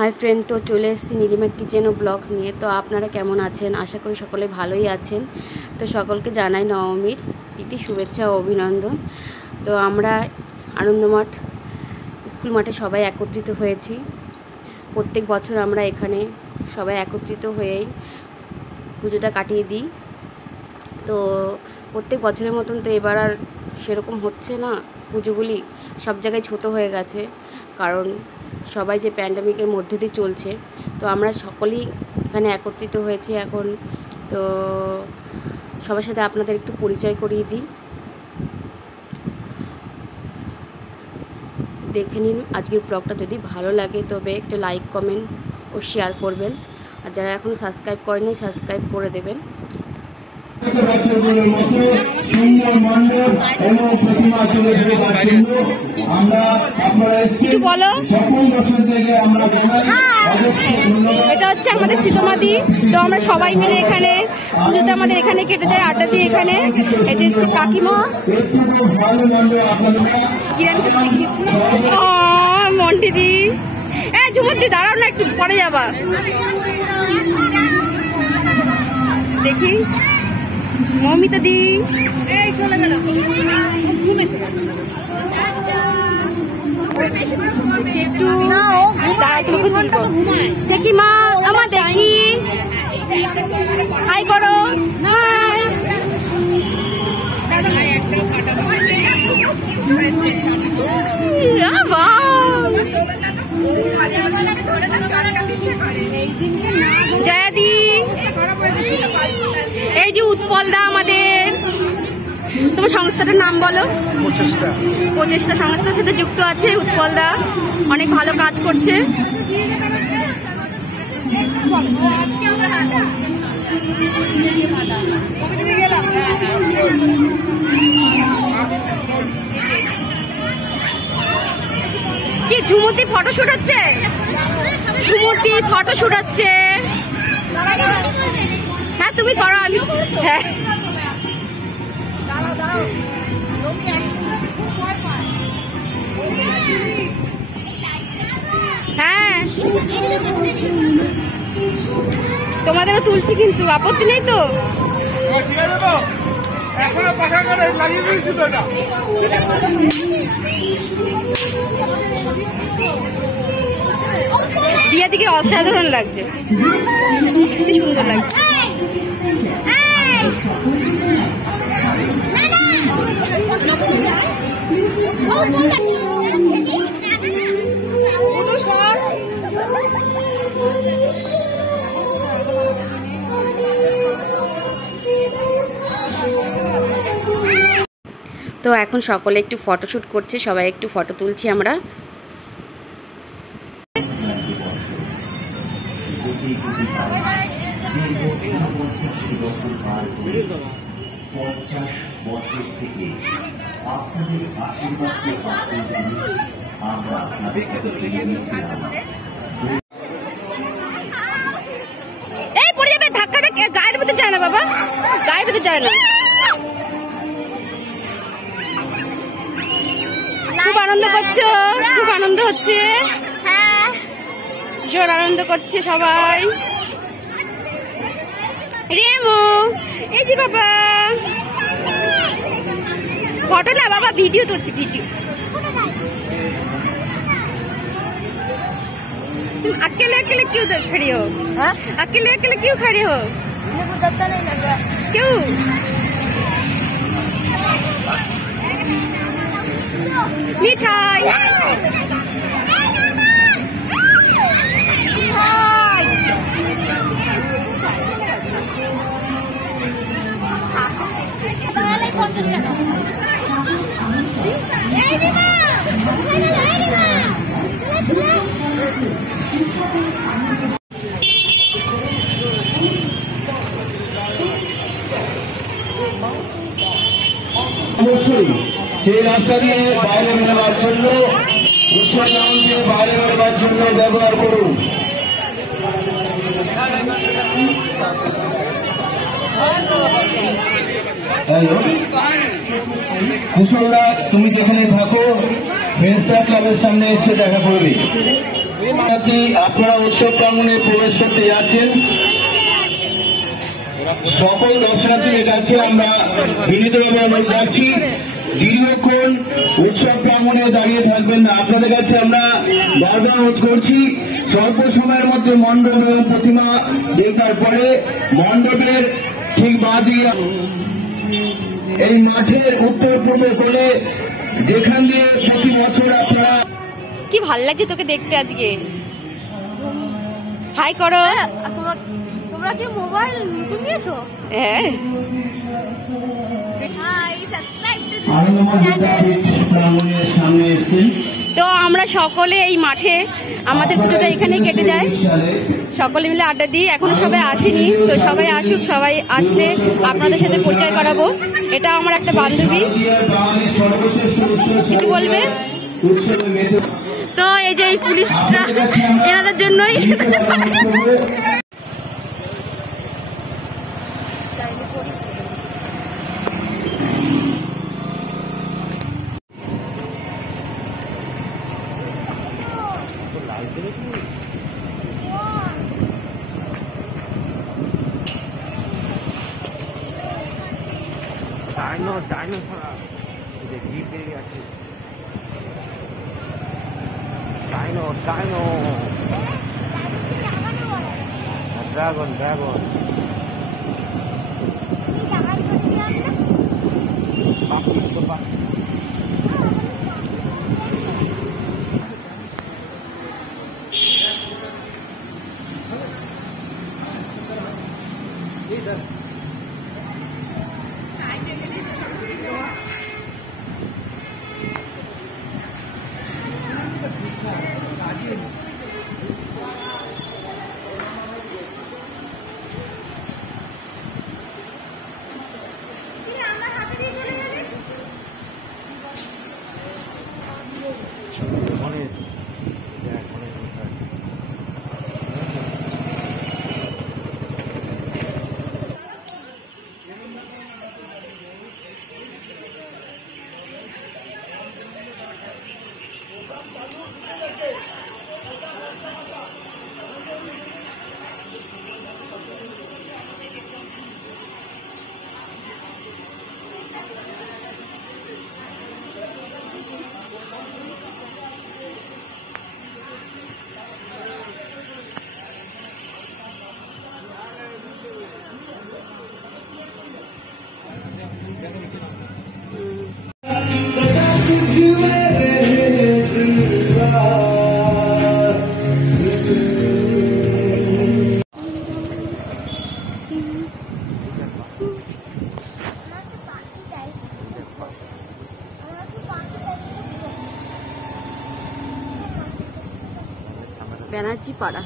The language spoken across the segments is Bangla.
हाई फ्रेंड, तो चले एसेছি নীলিমা কিচেন ও ব্লগস নিয়ে। তো আপনারা কেমন আছেন? আশা করি সকলে ভালোই আছেন। তো সকলকে জানাই নবমীর প্রীতি শুভেচ্ছা ও অভিনন্দন। তো আমরা আনন্দমঠ স্কুল মাঠে সবাই একত্রিত হয়েছি। প্রত্যেক বছর আমরা এখানে সবাই একত্রিত হয়েই পুজোটা কাটিয়ে দিই। তো প্রত্যেক বছরের মতন তো এবার আর সেরকম হচ্ছে না, পুজোগুলি সব জায়গায় ছোট হয়ে গেছে, কারণ সবাই যে প্যান্ডেমিকের মধ্যে দিয়ে চলছে। তো আমরা সকলেই এখানে একত্রিত হয়েছি এখন। তো সবার সাথে আপনাদের একটু পরিচয় করিয়ে দিই। দেখে নিন আজকের ব্লগটা, যদি ভালো লাগে তবে একটা লাইক কমেন্ট ও শেয়ার করবেন, আর যারা এখনও সাবস্ক্রাইব করেনি সাবস্ক্রাইব করে দেবেন। কিছু বলো। এটা হচ্ছে আমাদের সীতামাদি। তো আমরা সবাই মিলে এখানে পুজোতে আমাদের এখানে কেটে যায় আড্ডা দিয়ে। এখানে এই যে কাকিমা মন্টি দি, ঝুমুর দি দাঁড়াও না, একটু পরে যাবা। দেখি মমিতা দি চলে গেল। দেখি মা আমার, দেখি হাই করো। জয়াদি, এই যে উৎপল দা আমাদের। তোমার সংস্থাটার নাম বলো। প্রচেষ্টা সংস্থার সাথে যুক্ত আছে উৎপল দা, অনেক ভালো কাজ করছে। কি ঝুমুরটি ফটোশুট হচ্ছে? ঝুমুরটি ফটোশুট হচ্ছে। হ্যাঁ তুমি করো, আমি হ্যাঁ হ্যাঁ তোমাদেরও তুলছি, কিন্তু আপত্তি নেই তো? দিয়া দিকে অসাধারণ লাগছে, সুন্দর লাগছে। তো এখন সকলে একটু ফটোশুট করছে, সবাই একটু ফটো তুলছি আমরা। এই পড়ে যাবে, ধাক্কাটা গায়ের ভিতরে যায় না বাবা, গায়ের ভিতরে যায় না। খুব আনন্দ করছো? খুব আনন্দ হচ্ছে? হ্যাঁ, ভীষণ আনন্দ করছে সবাই। রেমো, এই যে বাবা ফটো না বাবা, ভিডিও তুলছি, ভিডিও। तुम अकेले अकेले क्यों खड़ी हो? हाँ? अकेले अकेले क्यों खड़े हो? मुझे कुछ अच्छा नहीं लगा। क्यों? मिठाई। অবশ্যই সেই রাস্তা দিয়ে বাইরে বেরোবার জন্য, উৎসব দিয়ে বাইরে বেরোবার জন্য ব্যবহার করুন। হ্যালো কুশলদা, তুমি যেখানে থাকো ফ্রেন্ডস ক্লাবের সামনে এসে দেখা করবে। দর্শনার্থী আপনারা উৎসব প্রাঙ্গণে প্রবেশ করতে যাচ্ছেন। সকল দর্শনার্থীদের কাছে আমরা বিনীতভাবে অনুরোধ রাখছি, দীর্ঘক্ষণ উৎসব প্রাঙ্গণে দাঁড়িয়ে থাকবেন না। আপনাদের কাছে আমরা বারবার অনুরোধ করছি, স্বল্প সময়ের মধ্যে মণ্ডপ এবং প্রতিমা দেখার পরে মণ্ডপের ঠিক বাঁ দিকে এই মাঠের উত্তর পূর্ব কোণে যেখান দিয়ে প্রতি বছর আপনারা। কি ভাল লাগছে তোকে দেখতে আজকে। হাই করো। তোমরা কি মোবাইল নতুন নিয়েছো? হ্যাঁ। হাই, সাবস্ক্রাইব টু সামনে এসেছেন। তো আমরা সকলে এই মাঠে আমাদের পুজোটা এখানেই কেটে যায়, সকলে মিলে আড্ডা দিই। এখনো সবাই আসেনি, তো সবাই আসুক, সবাই আসলে আপনাদের সাথে পরিচয় করাবো। এটা আমার একটা বান্ধবী, কিছু বলবে? তো এই যে পুলিশরা এনাদের জন্যই ড্রাগন ড্রাগন ব্যানার্জি পাড়া।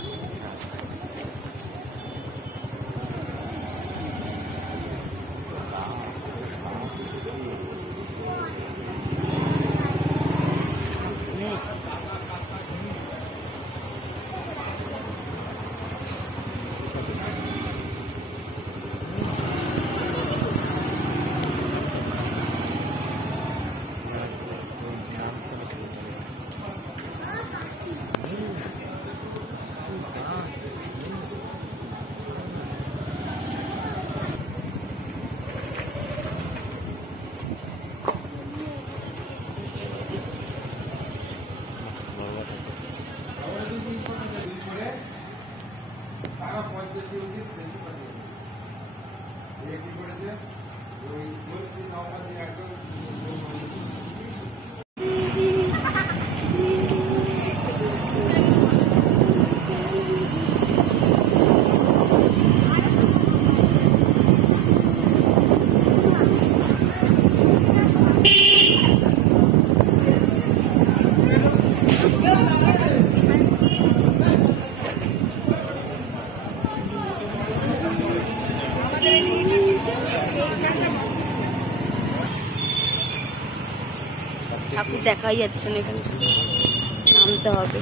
ঠাকুর দেখাই যাচ্ছে না, এখানে নামতে হবে।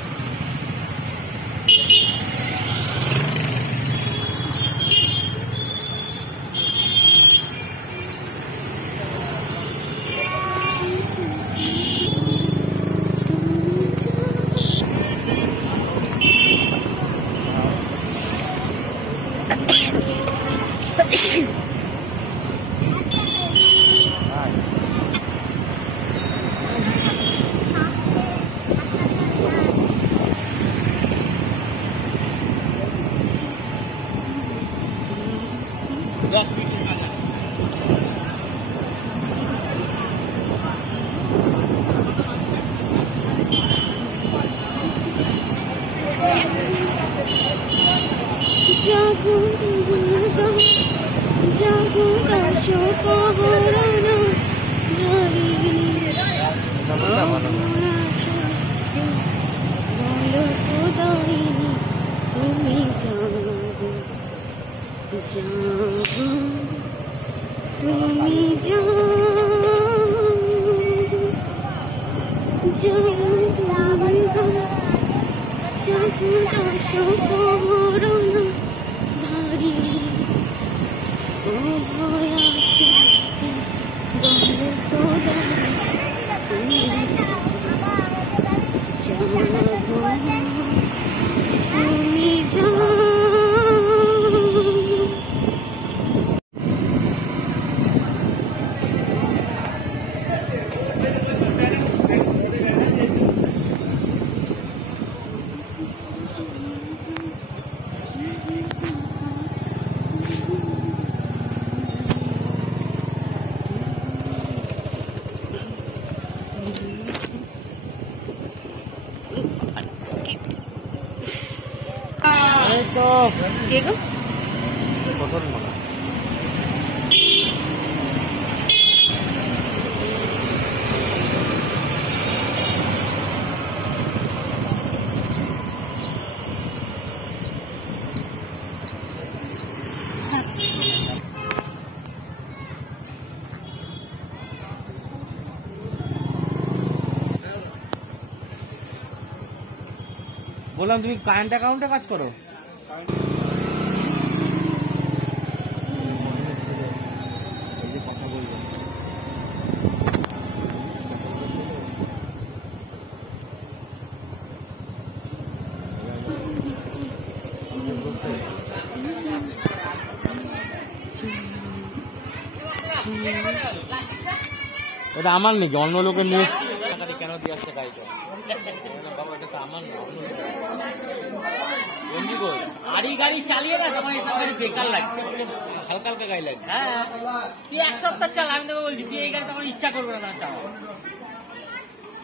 জাগো দুর্গা জাগো দাসো পহরানা নারী বলো খোদাইনি তুমি জাগো জাগো তুমি জাগো জাগো দুর্গা জাগো দাসো পহরানা নারী ও ভয়া বলো খোদাইনি তুমি জাগো তুমি জাগো। কে গো? বললাম তুমি কারেন্ট অ্যাকাউন্টে কাজ করো? এটা আমার নাকি অন্য লোকের নিয়ে কেন দিয়ে আসছে গাড়িটা? বাবা এটা তো আমার না, গাড়ি চালিয়ে না তোমার এসব গাড়ি বেকার লাগছে, হালকা হালকা গাড়ি লাগছে। হ্যাঁ তুই এক সপ্তাহ চাল, আমি তোকে বলছি তুই এই গাড়ি তোমার ইচ্ছা করবে না চালা।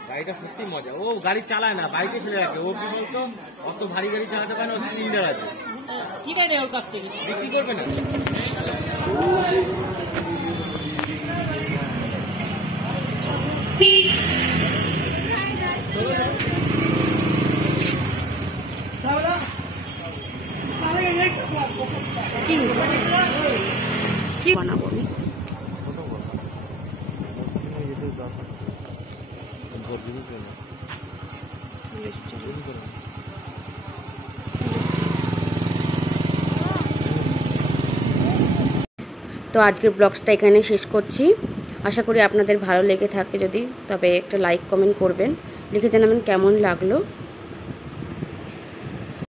গাড়িটা সত্যি মজা, ও গাড়ি চালায় না, বাইকে ফেলে রাখে। ও কি বলতো অত ভারী গাড়ি চালাতে পারে না, ও স্পিন্ডার আছে। কি গাড়ি ওর কাছ থেকে বিক্রি করবে না? কি বানাবো আমি? তো আজকের ব্লগসটা এখানে শেষ করছি। আশা করি আপনাদের ভালো লেগে থাকে, যদি তবে একটা লাইক কমেন্ট করবেন, লিখে জানাবেন কেমন লাগলো।